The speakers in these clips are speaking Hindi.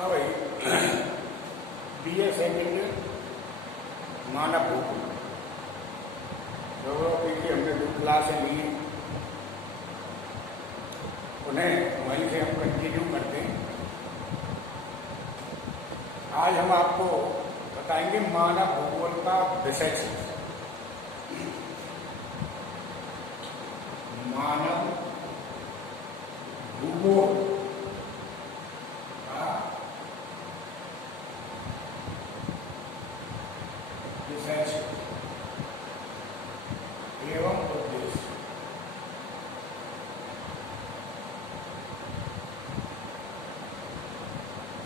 हाँ भाई, BA सेकेंड मानव भूगोल ज्योग्राफी की हमने जो क्लासें ली उन्हें वहीं से हम कंटिन्यू करते हैं। आज हम आपको बताएंगे मानव भूगोल का विषय क्षेत्र। मानव भूगोल का विषय क्षेत्र एवं उद्देश्य।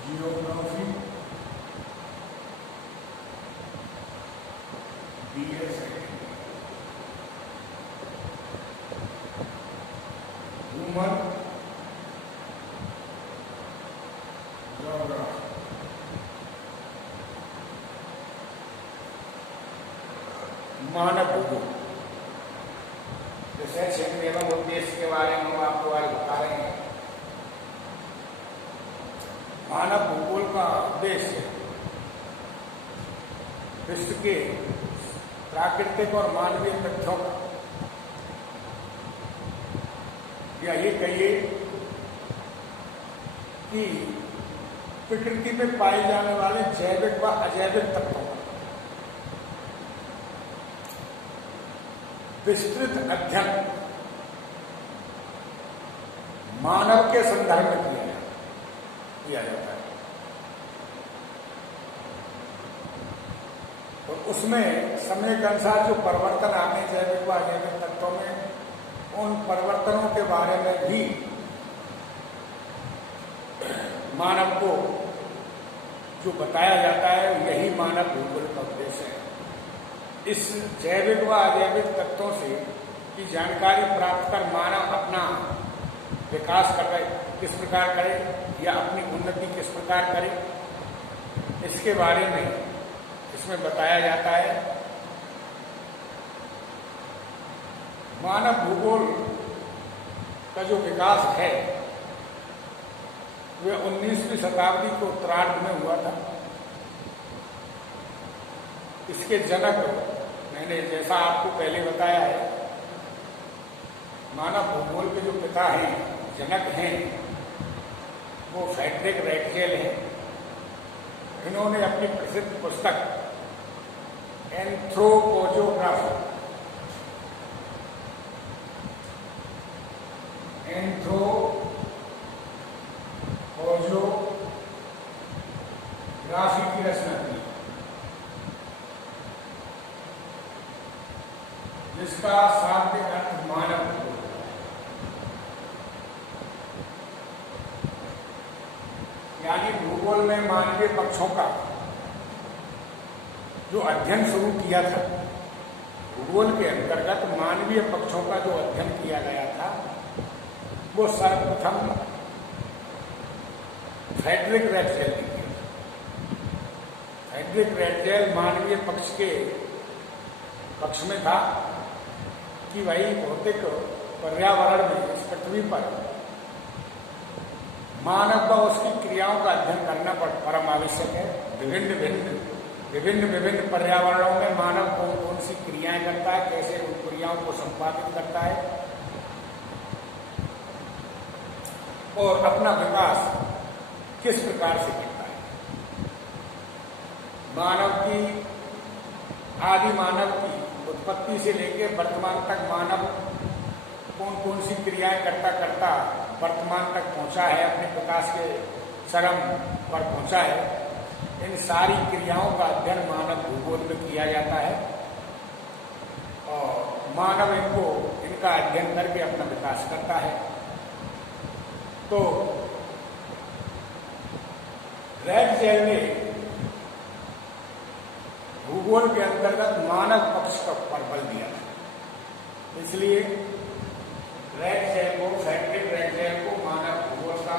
Geography BA second, human geography, मानव भूगोल विषय क्षेत्र एवं उद्देश्य के बारे में हम आपको आज बता रहे हैं। मानव भूगोल का उद्देश्य विश्व के प्राकृतिक और मानवीय तथ्यों का, या ये कहिए कि प्रकृति में पाए जाने वाले जैविक व अजैविक तत्वों का विस्तृत अध्ययन मानव के संदर्भ में किया जाता है। और उसमें समय के अनुसार जो परिवर्तन आते हैं जैविक व अजैविक तत्वों में, उन परिवर्तनों के बारे में भी मानव को जो बताया जाता है, यही मानव भूगोल का उद्देश्य है। इस जैविक व अजैविक तत्वों से की जानकारी प्राप्त कर मानव अपना विकास कर रहे किस प्रकार करे या अपनी उन्नति किस प्रकार करे, इसके बारे में इसमें बताया जाता है। मानव भूगोल का जो विकास है वह 19वीं शताब्दी के उत्तरार्ध में हुआ था। इसके जनक, मैंने जैसा आपको पहले बताया है, मानव भूगोल के जो पिता हैं, जनक हैं, वो फ्रेडरिक रैटजेल हैं। इन्होंने अपनी प्रसिद्ध पुस्तक एंथ्रोपोजोग्राफी की रचना की, जिसका शाब्दिक अर्थ मानव भूगोल है। यानी भूगोल में मानवीय पक्षों का जो अध्ययन शुरू किया था, भूगोल के अंतर्गत मानवीय पक्षों का जो अध्ययन किया गया था, वो सर्वप्रथम फ्रेडरिक रैटजेल ने किया। फ्रेडरिक रैटजेल मानवीय पक्ष में था कि भाई भौतिक पर्यावरण में, इस पृथ्वी पर मानव का उसकी क्रियाओं का अध्ययन करना परम आवश्यक है। विभिन्न पर्यावरणों में मानव कौन कौन सी क्रियाएं करता है, कैसे उन क्रियाओं को संपादित करता है और अपना विकास किस प्रकार से करता है। आदि मानव की उत्पत्ति से लेकर वर्तमान तक मानव कौन कौन सी क्रियाएं करता करता वर्तमान तक पहुंचा है, अपने विकास के चरम पर पहुंचा है। इन सारी क्रियाओं का अध्ययन मानव भूगोल में किया जाता है और मानव इनका अध्ययन करके अपना विकास करता है। तो रैटजेल ने भूगोल के अंतर्गत मानव पक्ष पर बल दिया था, इसलिए फ्रेडरिक रैटजेल को मानव भूगोल का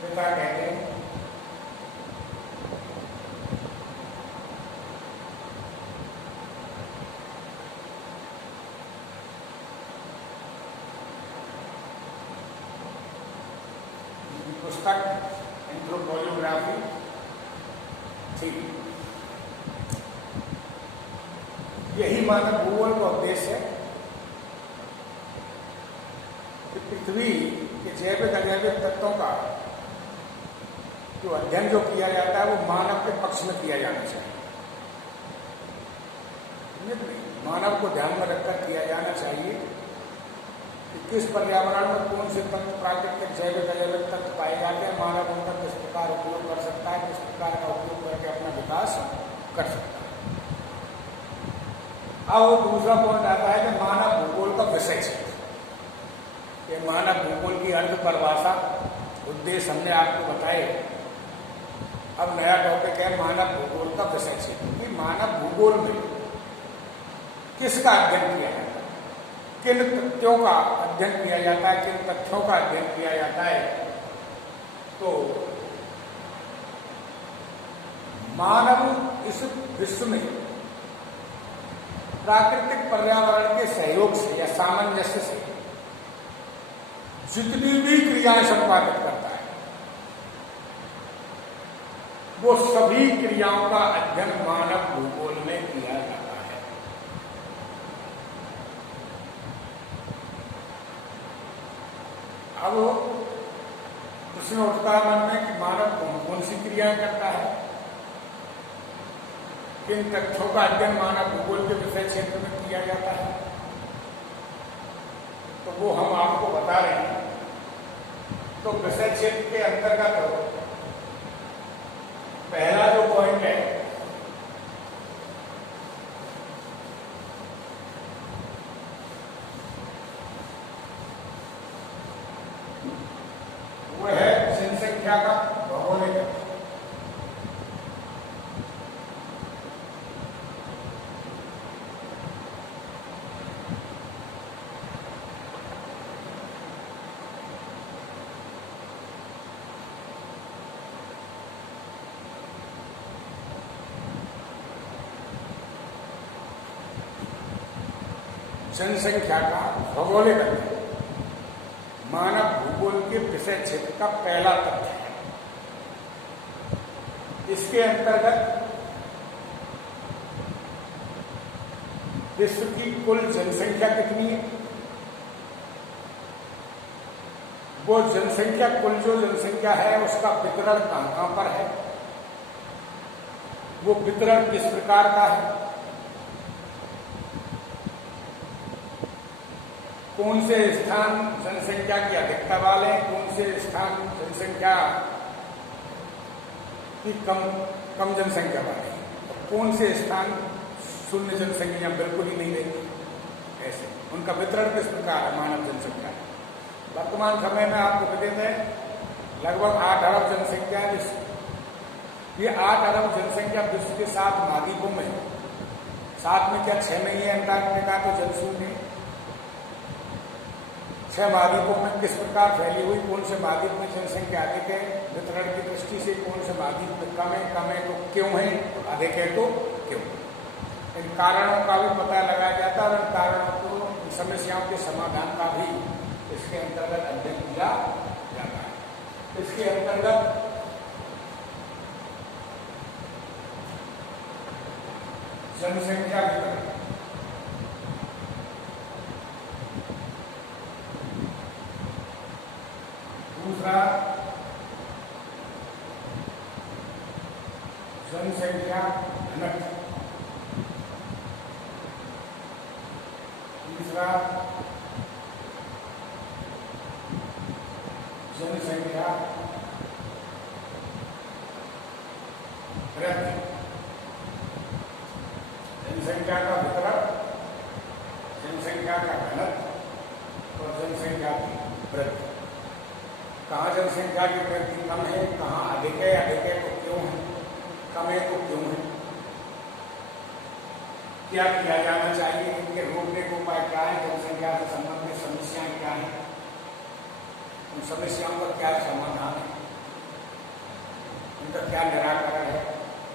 पिता कहते हैं। पुस्तक एंथ्रोपोलॉजी थी। यही मानव भूगोल का उद्देश्य है कि पृथ्वी के जैविक अजैविक तत्वों का जो अध्ययन जो किया जाता है वो मानव के पक्ष में किया जाना चाहिए। मानव को ध्यान में रखकर किया जाना चाहिए कि किस पर्यावरण में कौन से तत्व प्राकृतिक जैविक अजैविक तत्व पाए जाते हैं, मानव उनका किस प्रकार उपयोग कर सकता है, किस प्रकार का उपयोग करके अपना विकास कर सकता है। अब दूसरा पॉइंट आता है कि मानव भूगोल का विषय क्षेत्र। ये मानव भूगोल की अर्थ परिभाषा उद्देश्य हमने आपको बताए। अब नया टॉपिक है मानव भूगोल का विषय क्षेत्र कि मानव भूगोल में किसका अध्ययन किया जाता है, किन तथ्यों का अध्ययन किया जाता है, किन तथ्यों का अध्ययन किया जाता है। तो मानव इस विश्व में प्राकृतिक पर्यावरण के सहयोग से या सामंजस्य से जितनी भी क्रियाएं संपादित करता है वो सभी क्रियाओं का अध्ययन मानव भूगोल में किया जाता है। अब प्रश्न उठता है मन में कि मानव कौन कौन सी क्रियाएं करता है, किन तथ्यों का अध्ययन मानव भूगोल के विषय क्षेत्र में किया जाता है। तो वो हम आपको बता रहे हैं। तो विषय क्षेत्र के अंतर्गत पहला जो पॉइंट है वो है जनसंख्या का भौगोलिक। जनसंख्या का भौगोलिक अध्ययन मानव भूगोल के विषय क्षेत्र का पहला तथ्य है। इसके अंतर्गत विश्व की कुल जनसंख्या कितनी है, वो जनसंख्या कुल जो जनसंख्या है उसका वितरण कहां पर है, वो वितरण किस प्रकार का है, कौन से स्थान जनसंख्या की अधिकता वाले हैं, कौन से स्थान जनसंख्या की कम जनसंख्या वाले हैं, कौन से स्थान शून्य जनसंख्या बिल्कुल ही नहीं देते। ऐसे उनका वितरण किस प्रकार है मानव जनसंख्या। वर्तमान समय में आपको विदित है लगभग 8 अरब जनसंख्या है विश्व। ये 8 अरब जनसंख्या विश्व के 7 महाद्वीपों में, 7 में क्या 6 में ही है अंटार्कटिका तो जनशून्य। 6 महाद्वीपों में किस प्रकार फैली हुई, कौन से महाद्वीप में जनसंख्या अधिक है, वितरण की दृष्टि से कौन से महाद्वीप में कम है तो क्यों है, अधिक है तो क्यों। इन कारणों का भी पता लगाया जाता है और इन कारणों को, समस्याओं के समाधान का भी इसके अंतर्गत अध्ययन किया जाता है। इसके अंतर्गत जनसंख्या वितरण, दूसरा जनसंख्या घनत्व, तीसरा जनसंख्या वृद्धि। जनसंख्या का वितरण, जनसंख्या का घनत्व और जनसंख्या की वृद्धि। कहाँ जनसंख्या की वृद्धि कम है, कहाँ अधिक है तो क्यों है, कम है तो क्यों है, क्या किया जाना चाहिए, इनके रोकने के उपाय क्या है, जनसंख्या से संबंधित समस्याएं क्या हैं, उन समस्याओं का क्या समाधान है, उनका क्या निराकरण है।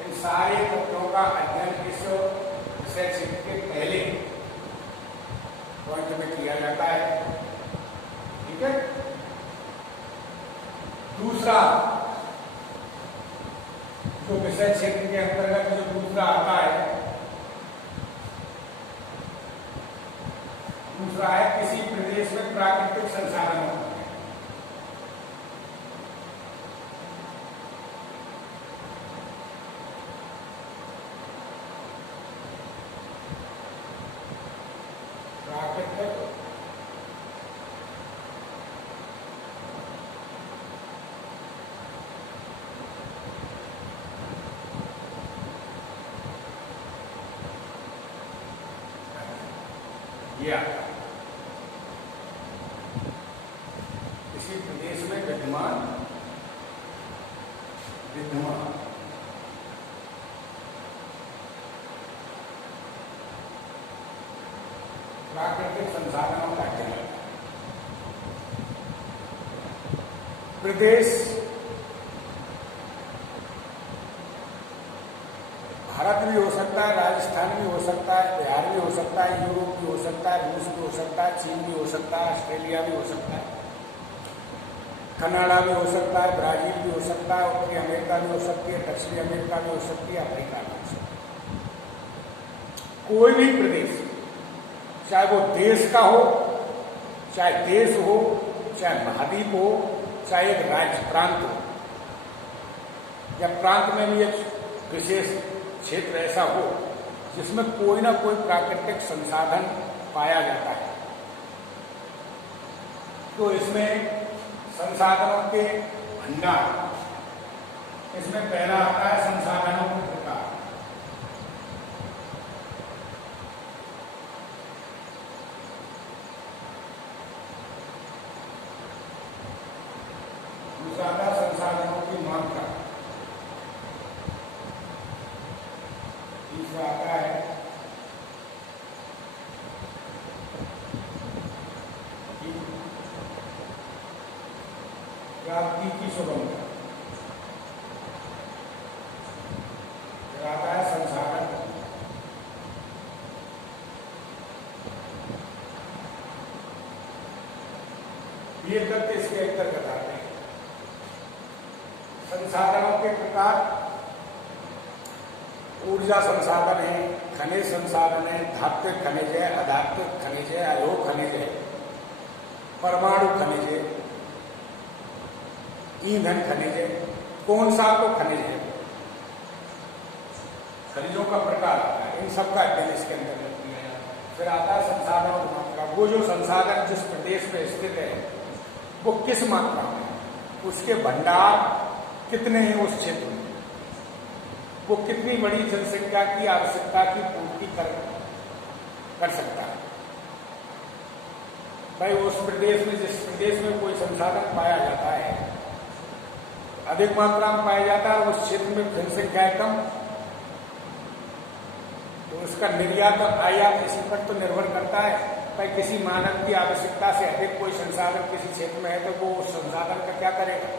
इन सारे तत्वों का अध्ययन इस विषय क्षेत्र के पहले पॉइंट में किया जाता है। ठीक है। दूसरा विषय क्षेत्र के अंतर्गत जो दूसरा आता है, दूसरा है किसी प्रदेश में प्राकृतिक संसाधनों। प्राकृतिक या किसी प्रदेश में विद्यमान प्राकृतिक संसाधनों का चयन। प्रदेश भारत भी हो सकता है, राजस्थान भी हो सकता है, बिहार भी हो सकता है, यूरोप भी हो सकता है, रूस भी हो सकता है, चीन भी हो सकता है, ऑस्ट्रेलिया भी हो सकता है, कनाडा भी हो सकता है, ब्राजील भी हो सकता है, उत्तरी अमेरिका भी हो सकती है, दक्षिणी अमेरिका भी हो सकती है, अफ्रीका भी हो सकती है। कोई भी प्रदेश, चाहे वो देश का हो, चाहे देश हो, चाहे महाद्वीप हो, चाहे एक राज्य प्रांत हो, या प्रांत में भी एक विशेष क्षेत्र ऐसा हो जिसमें कोई ना कोई प्राकृतिक संसाधन पाया जाता है, तो इसमें संसाधनों के भंडार, इसमें पहला आता है संसाधनों के प्रकार। दूसरा आता है संसाधनों की मात्रा। तीसरा आता है प्राप्ति की सुगमता। फिर आता है संसाधन। ये तथ्य इसके अंतर्गत आते हैं। संसाधनों के प्रकार ऊर्जा संसाधन है, खनिज संसाधन है, धात्विक खनिज है, अधात्विक खनिज है, अलोक खनिज है, परमाणु खनिज है, ईंधन खनिज है। कौन सा तो खनिज है, खनिजों का प्रकार आता है, इन सब का अध्ययन इसके अंतर्गत किया जाता है। फिर आता है संसाधनों की मात्रा। वो जो संसाधन जिस प्रदेश में स्थित है वो किस मात्रा में, उसके भंडार कितने हैं उस क्षेत्र में, वो कितनी बड़ी जनसंख्या की आवश्यकता की पूर्ति कर सकता है। भाई उस प्रदेश में, जिस प्रदेश में कोई संसाधन पाया जाता है, अधिक मात्रा में पाया जाता है, उस क्षेत्र में जनसंख्या है कम, तो उसका निर्यात और आयात इसी पर तो निर्भर करता है। भाई किसी मानव की आवश्यकता से अधिक कोई संसाधन किसी क्षेत्र में है तो वो उस संसाधन का क्या करेगा,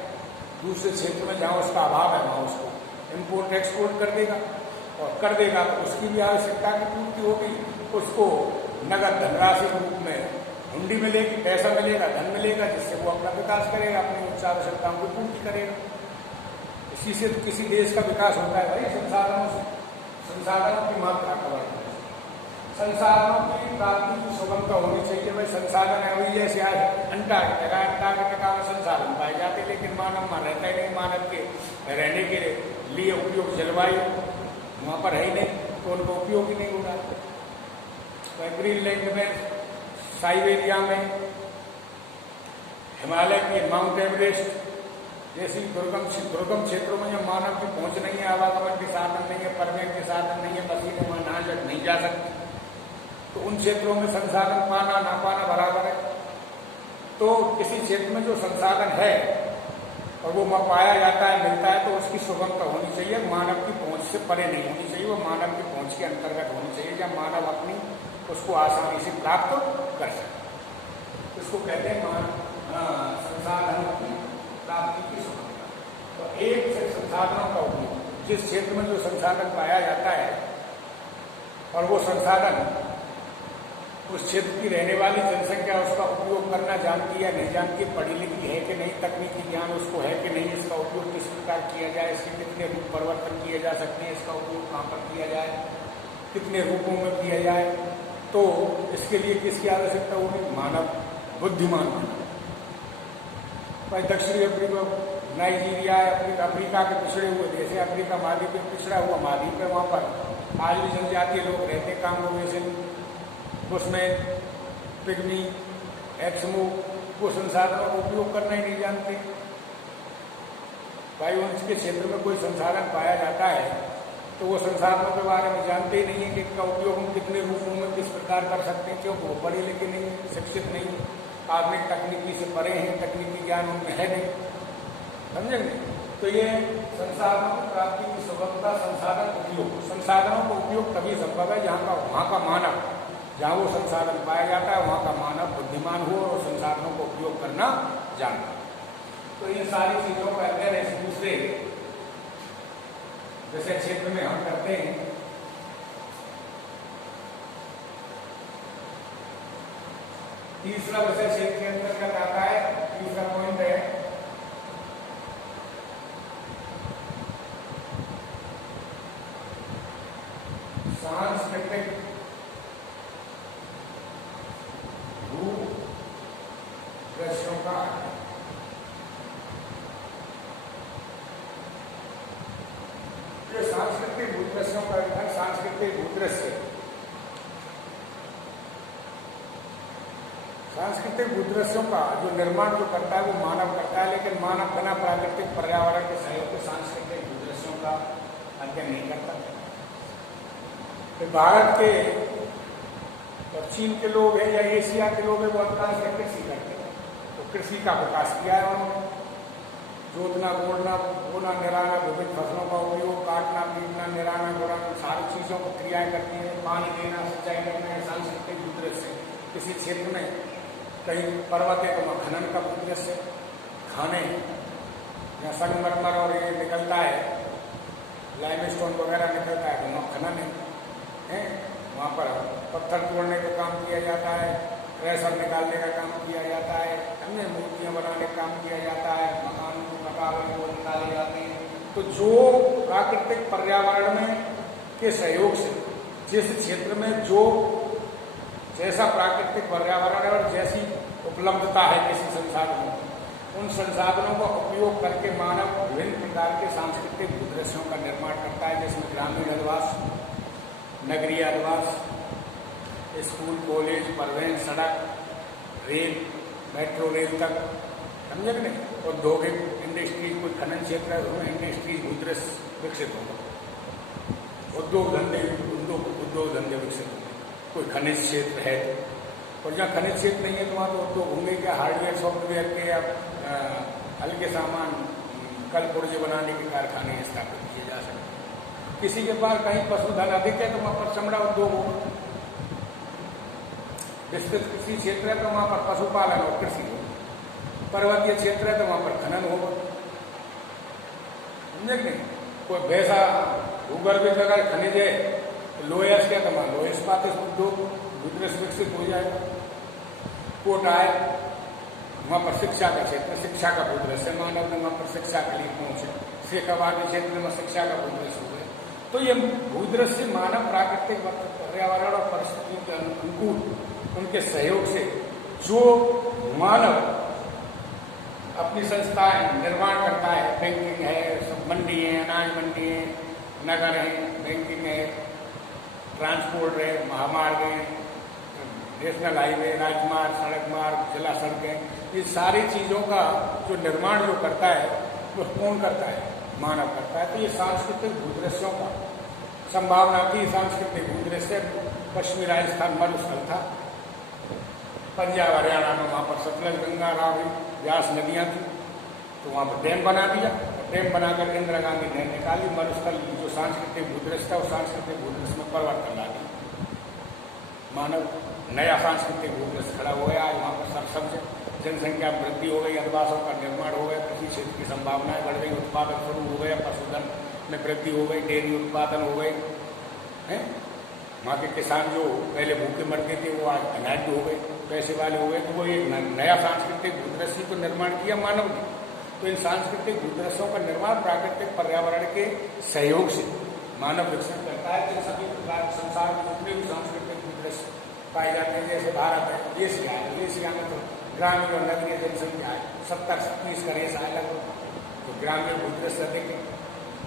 दूसरे क्षेत्र में जहाँ उसका अभाव है वहाँ उसको इम्पोर्ट एक्सपोर्ट कर देगा, और कर देगा तो उसकी भी आवश्यकता की पूर्ति होगी, उसको नगद धनराशि के रूप में हुंडी मिलेगी, पैसा मिलेगा, धन मिलेगा, जिससे वो अपना विकास करेगा, अपनी उच्च आवश्यकताओं की पूर्ति करेगा। इसी से तो किसी देश का विकास होता है भाई, संसाधनों से। संसाधनों की मात्रा का वर्णन, संसाधनों की प्राप्ति की सुगमता होनी चाहिए। भाई संसाधन है वही, जैसे आज अंटार्कटिका में संसाधन पाए जाते, लेकिन मानव वहाँ रहता ही नहीं, मानव के रहने के लिए उपयोग जलवायु वहाँ पर है ही नहीं, तो उनका उपयोग ही नहीं हो रहा। तो ग्रीनलैंड में, साइबेरिया में, हिमालय के माउंट एवरेस्ट जैसी दुर्गम क्षेत्रों में जब मानव की पहुंच नहीं है, आवागमन के साधन नहीं है, परिवहन के साधन नहीं है, मशीनें वहां नहीं जा सकती, तो उन क्षेत्रों में संसाधन पाना ना पाना बराबर है। तो किसी क्षेत्र में जो संसाधन है और वो वहाँ पाया जाता है, मिलता है, तो उसकी सुगमता होनी चाहिए, मानव की पहुंच से परे नहीं होनी चाहिए, वो मानव की पहुंच के अंतर्गत होनी चाहिए, जब मानव अपनी उसको आसानी से प्राप्त कर सके। इसको कहते हैं संसाधनों की प्राप्ति की सुगमता। तो एक से संसाधनों का उपयोग, जिस क्षेत्र में जो संसाधन पाया जाता है और वो संसाधन उस क्षेत्र की रहने वाली जनसंख्या उसका उपयोग करना योजना जानती है नहीं जानती, पढ़ी लिखी है कि नहीं, तकनीकी ज्ञान उसको है कि नहीं, इसका उपयोग किस प्रकार किया जाए, इसके कितने रूप परिवर्तन किए जा सकते हैं, इसका उपयोग कहाँ पर किया जाए, कितने रूपों में किया जाए, तो इसके लिए किसकी आवश्यकता होगी? मानव, बुद्धिमान मानव। भाई दक्षिणी अफ्रीका, नाइजीरिया, अफ्रीका के पिछड़े हुए देश है, अफ्रीका महाद्वीप में पिछड़ा हुआ महाद्वीप है, वहाँ पर आज भी जनजातीय लोग रहते, कांगो बेसिन, उसमें पिग्मी, एक्समो, वो संसाधनों का उपयोग करना ही नहीं जानते। भाई उनके क्षेत्र में कोई संसाधन पाया जाता है तो वो संसाधनों के बारे में जानते ही नहीं है कि इसका उपयोग हम कितने रूपों में किस प्रकार कर सकते हैं, क्योंकि वो पढ़े लिखे नहीं, शिक्षित नहीं, आधुनिक तकनीकी से परे हैं, तकनीकी ज्ञान उनमें है नहीं, समझेंगे। तो ये संसाधनों की प्राप्ति की सुगमता, संसाधन उपयोग, संसाधनों का उपयोग तभी संभव है वहाँ का मानव, जहाँ वो संसाधन पाया जाता है वहाँ का मानव बुद्धिमान हो और संसाधनों का उपयोग करना जानता। तो ये सारी चीजों का अध्ययन इस दूसरे जैसे क्षेत्र में हम करते हैं। तीसरा विषय क्षेत्र के अंतर्गत आता है, तीसरा पॉइंट है सांस्कृतिक भूदृश्यों का सांस्कृतिक भूदृश्यों का सांस्कृतिक भूदृश्य, सांस्कृतिक भूदृश्यों का जो निर्माण जो करता है वो मानव करता है, लेकिन मानव बिना प्राकृतिक पर्यावरण के सहयोग के सांस्कृतिक भूदृश्यों का अध्ययन नहीं करता। तो भारत के और चीन के लोग हैं या एशिया के लोग हैं वो अधिकांश कृषि करते हैं, तो कृषि का विकास किया है उन्होंने, जोतना, बोना, बोना, निराना, विभिन्न फसलों का उपयोग, काटना, पीटना, निराना, गुड़ाना, सारी चीज़ों को क्रियाएं करती हैं, पानी देना, सिंचाई करना, सांस्कृतिक भूदृश्य। किसी क्षेत्र में कहीं पर्वत है तो वहाँ खनन का भूदृश्य, खाने या संगमरमर और ये निकलता है, लाइमस्टोन वगैरह निकलता है तो वहाँ खनन है, वहाँ पर पत्थर तोड़ने का काम किया जाता है, रेशम निकालने का काम किया जाता है, अन्य मूर्तियाँ बनाने का काम किया जाता है, मकान मकान वो निकाले जाते हैं। तो जो प्राकृतिक पर्यावरण में के सहयोग से जिस क्षेत्र में जो जैसा प्राकृतिक पर्यावरण है और जैसी उपलब्धता है किसी संसाधनों, उन संसाधनों का उपयोग करके मानव विभिन्न प्रकार के सांस्कृतिक भूदृश्यों का निर्माण करता है, जिसमें ग्रामीण अधिवास, नगरीय अधिवास, स्कूल, कॉलेज, परिवहन, सड़क, रेल, मेट्रो रेल तक, समझे कि नहीं, औद्योगिक इंडस्ट्री, कोई खनन क्षेत्र है उसमें इंडस्ट्री भूदृश्य विकसित होगा, उद्योग धंधे विकसित होंगे, कोई खनिज क्षेत्र है और जहाँ खनिज क्षेत्र नहीं है तो वहाँ तो उद्योग होंगे क्या, हार्डवेयर सॉफ्टवेयर के या हल्के सामान, कल पुर्जे बनाने के कारखाने स्थापित किए जा सकते हैं। किसी के पास कहीं पशुधन अधिक है तो वहाँ पर चमड़ा उद्योग होगा, विस्तृत कृषि क्षेत्र है तो वहाँ पर पशुपालन और कृषि होगा, पर्वतीय क्षेत्र है तो वहाँ पर खनन होगा, समझे नहीं। कोई वैसा भूगर्भिक अगर खनिज है लोयस क्या तो वहाँ लोह इस्पात उद्योग भूदृश्य विकसित हो जाएगा। कोटा है वहाँ पर शिक्षा का क्षेत्र, शिक्षा का भूदृश्य, मानव ने वहाँ पर शिक्षा के लिए पहुंचे, शेखावाद के क्षेत्र में शिक्षा का भूदृश्य हो गए। तो ये भूदृश्य मानव प्राकृतिक पर्यावरण और परिस्थितियों के अनुकूल उनके सहयोग से जो मानव अपनी संस्थाएं निर्माण करता है, बैंकिंग है, सब मंडी है, अनाज मंडी है, नगर है, बैंकिंग है, ट्रांसपोर्ट है, महामार्ग है, नेशनल हाईवे, राजमार्ग, सड़क मार्ग, जिला सड़कें, ये सारी चीज़ों का जो निर्माण जो करता है वो कौन करता है? मानव करता है। तो ये सांस्कृतिक भूदृश्यों का संभावना थी। सांस्कृतिक भूदृश्य पश्चिमी राजस्थान मरुस्थल था, पंजाब हरियाणा में वहाँ पर सतलज, गंगा, रावी, व्यास नदियाँ थी, तो वहाँ पर डैम बना दिया। डैम बनाकर इंदिरा गांधी ने निकाली, मरुस्थल जो सांस्कृतिक भूदृश्य था उस सांस्कृतिक भूदृश्य में परिवर्तन ला दिया। मानव नया सांस्कृतिक भूदृश्य खड़ा हो गया। आज वहाँ पर सब जनसंख्या में वृद्धि हो गई, अधिवासों का निर्माण हो गया, कृषि क्षेत्र की संभावनाएं बढ़ गई, उत्पादन शुरू हो गया, पशुधन में वृद्धि हो गई, डेयरी उत्पादन हो गए हैं, वहाँ के किसान जो पहले भूखे मरते थे वो आज धनाढ्य हो गए, पैसे वाले हो गए। तो वो एक नया सांस्कृतिक भूदृश्य तो निर्माण किया मानव ने। तो इन सांस्कृतिक भूदृश्यों का निर्माण प्राकृतिक पर्यावरण के सहयोग से मानव विकसित करता है। तो सभी प्रकार के संसार में जितने भी सांस्कृतिक भूदृश्य पाए जाते हैं, जैसे भारत है, एशिया में तो ग्रामीण और नगरीय जनसंख्या है 70-30 का रेस है लगभग। तो ग्रामीण भूदृश्य अधिक है,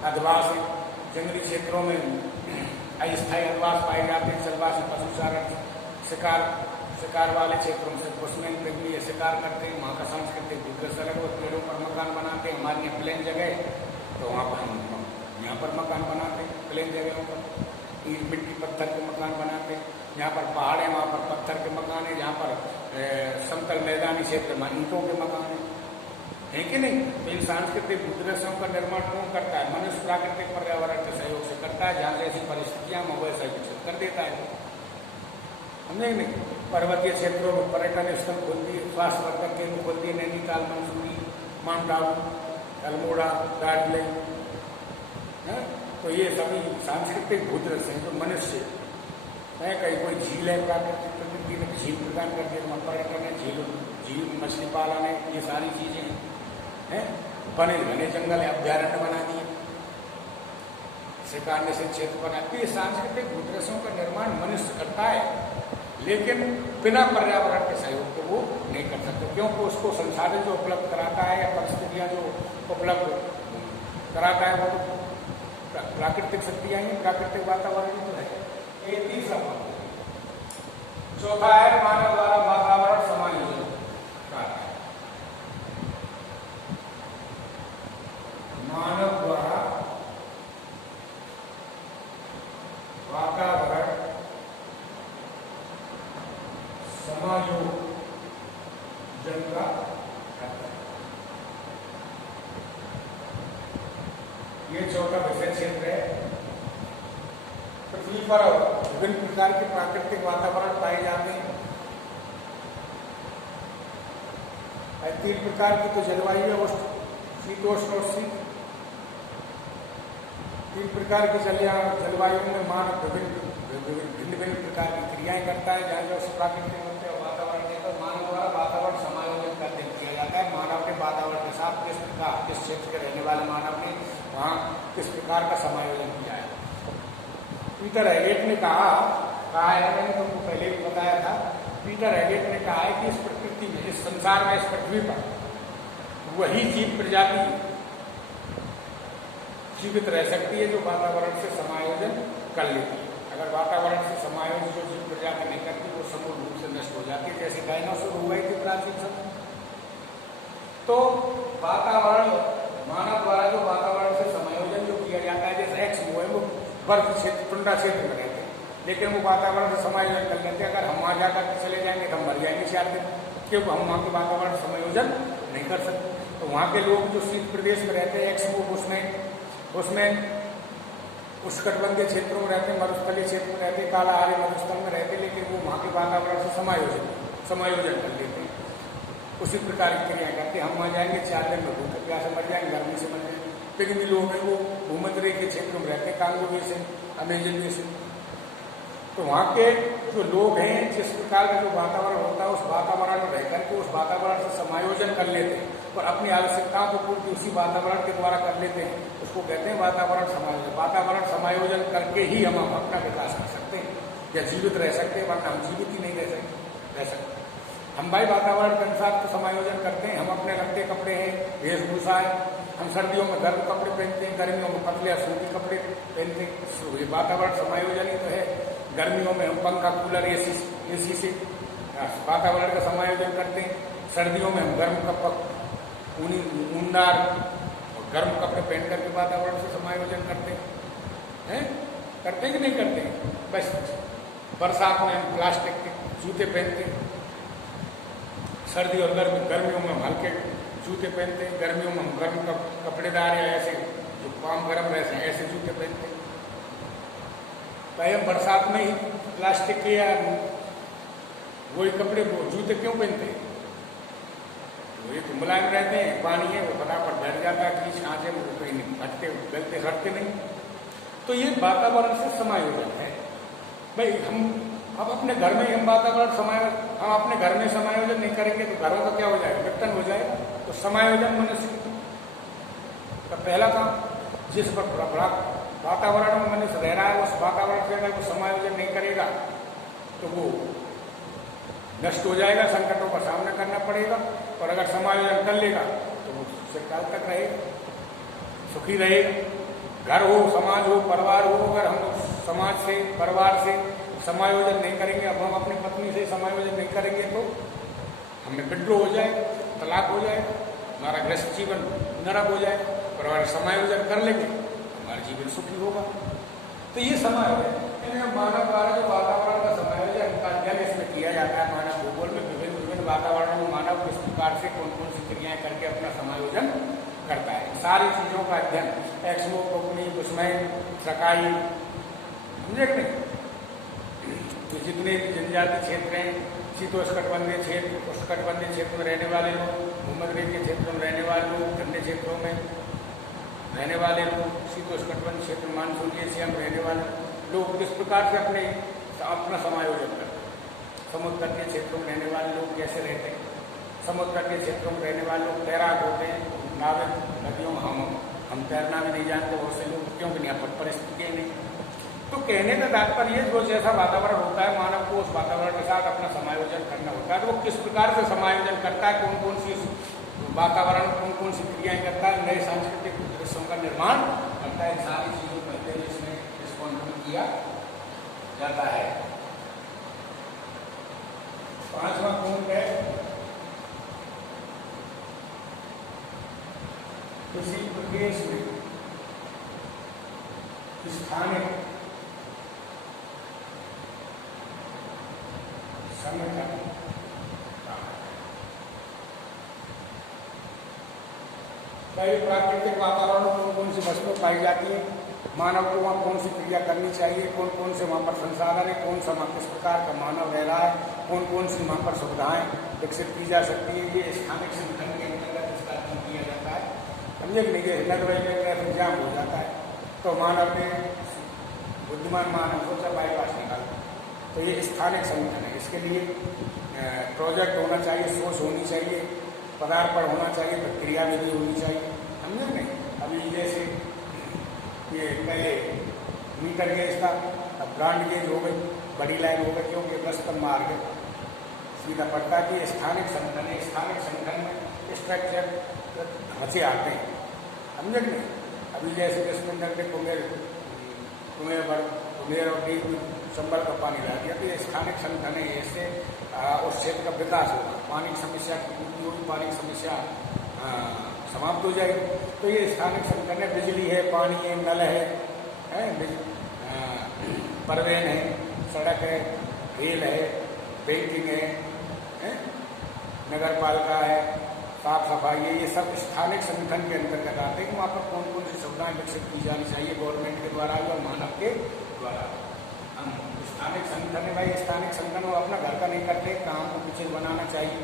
अधिवास है, जंगली क्षेत्रों में अस्थायी अधिवास पाए जाते हैं, जलवासी पशुचारण शिकार वाले क्षेत्रों में उसमें ये शिकार करते हैं। वहाँ का सांस्कृतिक भूदृश्य अलग, वो पेड़ों पर मकान बनाते हैं। हमारे यहाँ प्लेन जगह तो वहाँ पर हम यहाँ पर मकान बनाते हैं, प्लेन जगहों पर मिट्टी पत्थर के मकान बनाते हैं। यहाँ पर पहाड़ है, वहाँ पर पत्थर के मकान है, जहाँ पर समतल मैदानी क्षेत्र में ईंटों के मकान है कि नहीं। तो इन सांस्कृतिक भूदृश्यों का निर्माण कौन करता है? मनुष्य प्राकृतिक पर्यावरण के सहयोग से करता है। जहाँ जैसी परिस्थितियां हो वैसा विकसित कर देता है। हमने नहीं पर्वतीय क्षेत्रों में पर्यटन स्थल खोल दिए, स्वास्थ्य वर्धक केंद्र खोल दिए, नैनीताल, मंसूरी, माउंट आबू, अल्मोड़ा, दार्जिलिंग। तो ये सभी सांस्कृतिक भूदृश्य हैं। तो मनुष्य है, कहीं कोई झील है, प्राकृतिक प्रकृति ने झील प्रदान कर दिया, पर्यटन है, झील मछली पालन है, ये सारी चीजें हैं। बने घने जंगल है, अभ्यारण्य बना दिए, शिकार निषेध क्षेत्र बना दिए। ये सांस्कृतिक भूदृश्यों का निर्माण मनुष्य करता है, लेकिन बिना पर्यावरण के सहयोग के वो नहीं कर सकते, क्योंकि उसको संसाधन जो उपलब्ध कराता है या परिस्थितियां जो उपलब्ध कराता है वो तो प्राकृतिक शक्तियां ही, प्राकृतिक वातावरण तो है। ये तीसरा मामला। चौथा है मानव द्वारा वातावरण समायोजन कार्य। मानव द्वारा वातावरण समायोजन का कार्य, ये चौथा विषय क्षेत्र है। पृथ्वी पर विभिन्न प्रकार के प्राकृतिक वातावरण पाए जाते हैं। 3 प्रकार की तो जलवायु है, शीतोष्ण और शीत। 3 प्रकार की जलवायु में मानव भिन्न प्रकार की क्रियाएं करता है। जहाँ जो प्राकृतिक होते हैं वातावरण देकर मानव द्वारा वातावरण समायोजन करते किया जाता है। मानव के वातावरण के साथ किस प्रकार, किस क्षेत्र के रहने वाले मानव ने वहाँ किस प्रकार का समायोजन किया है। पीटर हेगेट ने कहा है, मैंने तुमको पहले भी बताया था। पीटर हेगेट ने कहा है कि इस प्रकृति में, इस संसार में, इस पृथ्वी पर वही जीव प्रजाति जीवित रह सकती है जो वातावरण से समायोजन कर लेती है। अगर वातावरण से समायोजन जो जीव प्रजाति नहीं करती वो संपूर्ण रूप से नष्ट हो जाती है, जैसे डायनासोर हो गए थे प्राचीन समय। तो वातावरण मानव द्वारा जो वातावरण से समायोजन जो किया जाता है, जैसे एक्स वो है, वो बर्फ क्षेत्र, ठंडा क्षेत्र में रहते हैं, लेकिन वो वातावरण से समायोजन कर लेते हैं। अगर हम वहाँ जाकर चले जाएंगे तो हम मर जाएंगे 4 दिन, क्योंकि हम वहाँ के वातावरण समायोजन नहीं कर सकते। तो वहाँ के लोग जो शीत प्रदेश में रहते हैं, एक्स वो उसमें उष्णकटिबंधीय क्षेत्रों में रहते हैं, मरुस्थलीय क्षेत्र में रहते हैं, कालाहारी मरुस्थल में रहते हैं, लेकिन वो वहाँ के वातावरण से समायोजन कर लेते हैं। उसी प्रकार की क्रिया करते हैं। हम वहाँ जाएंगे 4 दिन में भूख प्यास से मर जाएंगे, गर्मी से मर जाएंगे। लेकिन लोग हैं वो भूमध्य के क्षेत्र में रहते हैं, कांगो बेसिन, अमेजन बेसिन। तो वहाँ के जो लोग हैं, जिस प्रकार का जो वातावरण होता है, उस वातावरण में रहकर के उस वातावरण से समायोजन कर लेते हैं और अपनी आवश्यकताओं को पूर्ति उसी वातावरण के द्वारा कर लेते हैं। उसको कहते हैं वातावरण समायोजन। वातावरण समायोजन करके ही हम अपना विकास कर सकते हैं या जीवित रह सकते हैं, वरना हम जीवित ही नहीं रह सकते। हम भाई वातावरण के अनुसार तो समायोजन करते हैं। हम अपने रखते कपड़े हैं, वेशभूषा है, हम सर्दियों में गर्म कपड़े पहनते हैं, गर्मियों में पतले सूती कपड़े पहनते हैं। ये वातावरण समायोजन ही तो है। गर्मियों में हम पंखा, कूलर, एसी से वातावरण का समायोजन करते हैं। सर्दियों में हम ऊनदार और गर्म कपड़े पहन करके वातावरण से समायोजन करते हैं। करते हैं कि नहीं करते हैं? बस बरसात में हम प्लास्टिक के जूते पहनते हैं, सर्दी और गर्मियों में हम हल्के जूते पहनते हैं, गर्मियों में हम गर्म कपड़ेदार या ऐसे जो पाम गर्म रहते हैं ऐसे जूते पहनते हैं। भाई हम बरसात में ही प्लास्टिक के या वही कपड़े वो जूते क्यों पहनते हैं? वो ये तो मुलायम रहते हैं, पानी है वो फटाफट बैठ जाता है, खींच खांचे में कहीं नहीं फटते, गलते हटते नहीं। तो ये वातावरण से समायोजन है। भाई हम अब अपने घर में ही हम वातावरण हम अपने घर में समायोजन नहीं करेंगे तो घरों का क्या हो जाएगा, विघटन हो जाएगा। तो समायोजन मनुष्य का पहला काम, जिस वातावरण में मनुष्य रह रहा है उस वातावरण से अगर वो समायोजन नहीं करेगा तो वो नष्ट हो जाएगा, संकटों का सामना करना पड़ेगा। और अगर समायोजन कर लेगा तो वो चिरकाल तक रहेगा, सुखी रहेगा। घर हो, समाज हो, परिवार हो, अगर हम समाज से, परिवार से समायोजन नहीं करेंगे, अब हम अपनी पत्नी से समायोजन नहीं करेंगे तो हमें विद्रोह हो जाएगा, तलाक हो जाएगा, हमारा गृहस्थ जीवन नरक हो जाएगा। और अगर समायोजन कर लेंगे हमारा जीवन सुखी होगा। तो ये समायोजन मानव द्वारा जो वातावरण का समायोजन का अध्ययन इसमें किया जाता है। मानव भूगोल में विभिन्न विभिन्न वातावरणों में मानव किस प्रकार से कौन कौन सी क्रियाएं करके अपना समायोजन करता है, सारी चीजों का अध्ययन, एक्समो, कोकनी, बुश्मैन, सकाई, समझे कि नहीं। तो जितने भी जनजातीय क्षेत्र हैं, शीतोष्णकटिबंधीय क्षेत्र, उष्णकटिबंधीय क्षेत्र में रहने वाले लोग, भूमध्यरेखीय क्षेत्रों में रहने वाले लोग, ठंडे क्षेत्रों में रहने वाले लोग, शीतोष्णकटिबंधीय क्षेत्र मानसून एशिया में रहने वाले लोग किस प्रकार से अपना समायोजन करते हैं। समुद्र तटीय क्षेत्रों में रहने वाले लोग कैसे रहते हैं, समुद्र तटीय क्षेत्रों में रहने वाले लोग तैराक होते हैं, नाविक, नदियों में हम तैरना भी नहीं जानते बहुत से लोग, क्योंकि यहाँ पर परिस्थितियाँ नहीं। तो कहने का तात्पर्य जो जैसा वातावरण होता है मानव को उस वातावरण के साथ अपना समायोजन करना होता है। तो वो किस प्रकार से समायोजन करता है, कौन कौन सी वातावरण, कौन कौन सी क्रियाएं करता है, नए सांस्कृतिक दृश्यों का निर्माण करता है, सारी चीजों को कहते हैं जिसमें रिस्पॉन्ड किया जाता है। पांचवा गुण है किसी प्रदेश में स्थानिक संगठन कई प्राकृतिक वातावरण में कौन कौन सी वस्तुएं पाई जाती है, मानव को वहाँ कौन सी क्रिया करनी चाहिए, कौन कौन से वहाँ पर संसाधन है, कौन सा वहाँ किस प्रकार का मानव रह रहा है, कौन कौन सी वहाँ पर सुविधाएं विकसित की जा सकती है, ये स्थानिक संगठन के अंतर्गत इसका अध्ययन किया जाता है। समझे कि नहीं, नगरवाई में ट्रैफिक जाम हो जाता है तो मानव ने, बुद्धिमान मानव सोचा बाईपास निकाला, तो ये स्थानिक संगठन है। इसके लिए प्रोजेक्ट होना चाहिए, सोच होनी चाहिए, पदार्पण होना चाहिए, प्रक्रिया विधि होनी चाहिए। समझे नहीं, अभी जैसे ये पहले मीटर गेज था, अब ब्रांड गेज हो गई, बड़ी लाइन हो गई, क्योंकि व्यस्त मार्ग सीधा पड़ता है कि स्थानिक संगठन है। स्थानिक संगठन में स्ट्रक्चर ढांचे आते हैं, समझे नहीं। अभी जैसे कृष्ण कुमेर और डीप संबल का पानी ला दिया, तो ये स्थानिक संगठन है, इससे उस क्षेत्र का विकास होगा, पानी की समस्या पानी की समस्या समाप्त हो जाएगी। तो ये स्थानिक संगठन है, बिजली है, पानी है, नल है, परिवहन है, सड़क है, रेल है, बैंकिंग है, नगर पालिका है, साफ सफाई है, ये सब स्थानिक संगठन के अंतर्गत आते हैं कि वहाँ पर कौन कौन सी सुविधाएं विकसित की जानी चाहिए गवर्नमेंट के द्वारा और मानव के द्वारा। हम स्थानिक संगठन है, भाई स्थानिक संगठन वो अपना घर का नहीं करते, काम को पीछे बनाना चाहिए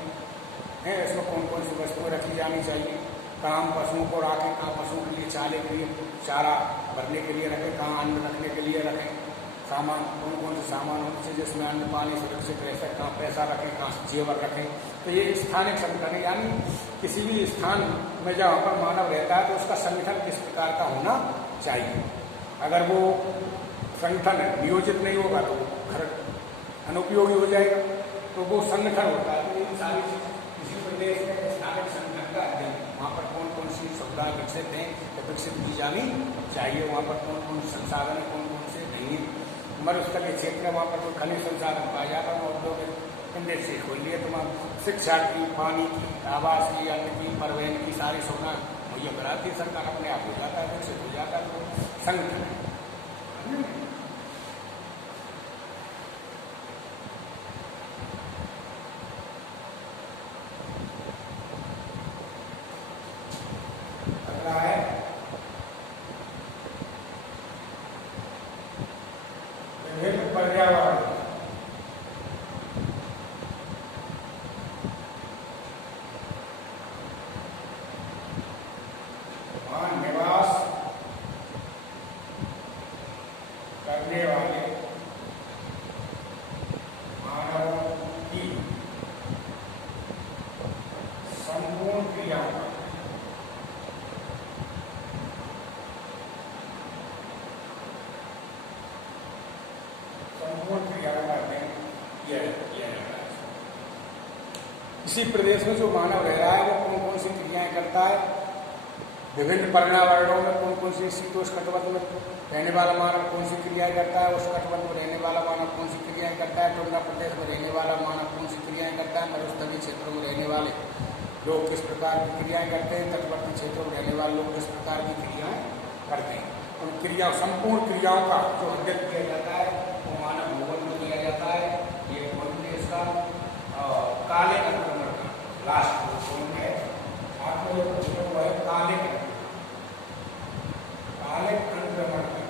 है, इसमें कौन कौन सी वस्तुएं रखी जानी चाहिए, कहाँ पशुओं को रखें, कहाँ पशुओं के लिए चारे के लिए चारा भरने के लिए रखें, कहाँ अन्न रखने के लिए रखें, सामान कौन कौन से सामान होने चाहिए जिसमें अन्न पानी सुरक्षित रह सके, कहाँ पैसा रखें, कहाँ जेवर रखें। तो ये स्थानिक संगठन है, यानी किसी भी स्थान में जहाँ पर मानव रहता है तो उसका संगठन किस प्रकार का होना चाहिए। अगर वो संगठन नियोजित नहीं होगा तो घर अनुपयोगी हो जाएगा, तो वो संगठन होता है। तो ये सारी चीज किसी प्रदेश में स्थानिक संगठन का अध्ययन, वहाँ पर कौन कौन सी सुविधा विकसित हैं या विकसित की जानी चाहिए, वहाँ पर कौन कौन संसाधन है, कौन कौन से नहीं। मरुस्थलीय क्षेत्र है, वहाँ पर कोई खनिज संसाधन पाया जाता है, औद्योगिक इंडस्ट्री खोल लिए, तो वहाँ शिक्षा की, पानी की, आवास की, अन्न की, परिवहन की सारी सुविधा मुहैया कराती है सरकार, अपने आप हो जाता है, विकसित हो जाता है। तो संगठन है। अगला है विभिन्न पर्यावरण। संपूर्ण क्रियाओं का अध्ययन किया जाता है। इसी प्रदेश में जो मानव रह रहा है वो कौन कौन सी क्रियाएं करता है, विभिन्न पर्यावरणों में कौन कौन सी, शीतोष्णकटिबंध में रहने वाला मानव कौन सी क्रियाएं करता है, उष्णकटिबंध में रहने वाला मानव कौन सी क्रियाएं करता है, टुंड्रा प्रदेश में रहने वाला मानव कौन सी क्रियाएं करता है, मरुस्थलीय क्षेत्रों में रहने वाले लोग किस प्रकार की क्रियाएं करते हैं, तटवर्ती क्षेत्रों में रहने वाले लोग किस प्रकार की क्रियाएं करते हैं। उन क्रिया संपूर्ण क्रियाओं का जो अध्ययन किया जाता है वो मानव भूगोल में किया जाता है। ये देश का काले संक्रमण का लास्ट है, आपको जो हुआ है काले संक्रमण का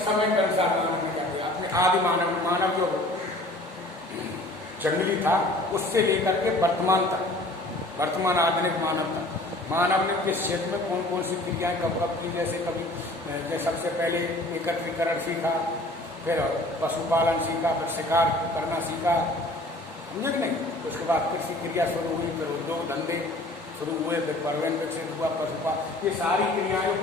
समय के अनुसार मानव जाते अपने आदि मानव जो जंगली था उससे लेकर के वर्तमान तक, वर्तमान आधुनिक मानव तक मानव ने किस क्षेत्र में कौन कौन सी क्रियाएं कब कब की। जैसे सबसे पहले एकत्रीकरण सीखा, फिर पशुपालन सीखा, फिर शिकार करना सीखा, समझे कि नहीं। उसके बाद कृषि क्रिया शुरू हुई, फिर उद्योग धंधे शुरू हुए, फिर पर्यावरण विकसित हुआ, पशुपालन, ये सारी क्रियाएं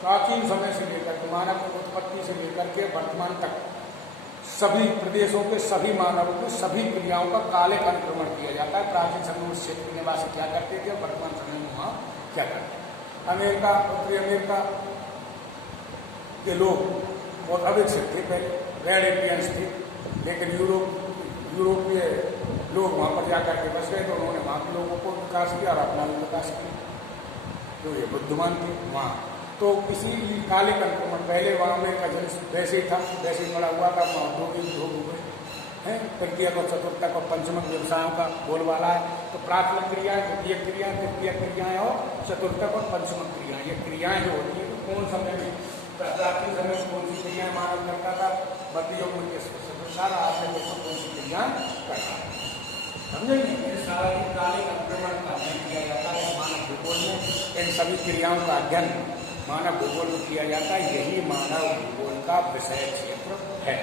प्राचीन समय से लेकर के मानव की उत्पत्ति से लेकर के वर्तमान तक सभी प्रदेशों के सभी मानवों की सभी क्रियाओं का काले का अनुक्रमण किया जाता है। प्राचीन समय में उस क्षेत्र के निवासी क्या करते थे, वर्तमान समय में वहाँ क्या करते हैं। अमेरिका, उत्तरी अमेरिका के लोग बहुत अविकसित थे, पहले रेड इंडियंस थे, लेकिन यूरोपीय लोग वहाँ पर जाकर के बस गए तो उन्होंने वहाँ के लोगों को विकास किया और अपना भी विकास किया, जो ये बुद्धिमान थे वहाँ। तो किसी काले संक्रमण पहले वहाँ में का जन वैसे ही था, वैसे ही बड़ा हुआ था, औद्योगिक हो गए हैं। तृतीयक और चतुर्थक और पंचमक व्यवसायों का बोलबाला है। तो प्राथमिक क्रियाएं, द्वितीय क्रियाएं, तृतीय क्रियाएं और चतुर्थक और पंचमक क्रियाएं, ये क्रियाएं जो होती है तो कौन समय में, प्राचीन समय में कौन सी क्रियाएं मानव करता था, मध्य युग में सारा आपने देखो कौन सी क्रियाएं करता है, समझेंगे। सारा काले संक्रमण का अध्ययन किया जाता है मानव भूगोल में। इन सभी क्रियाओं का अध्ययन मानव भूगोल में किया जाता है, यही मानव भूगोल का विषय क्षेत्र है।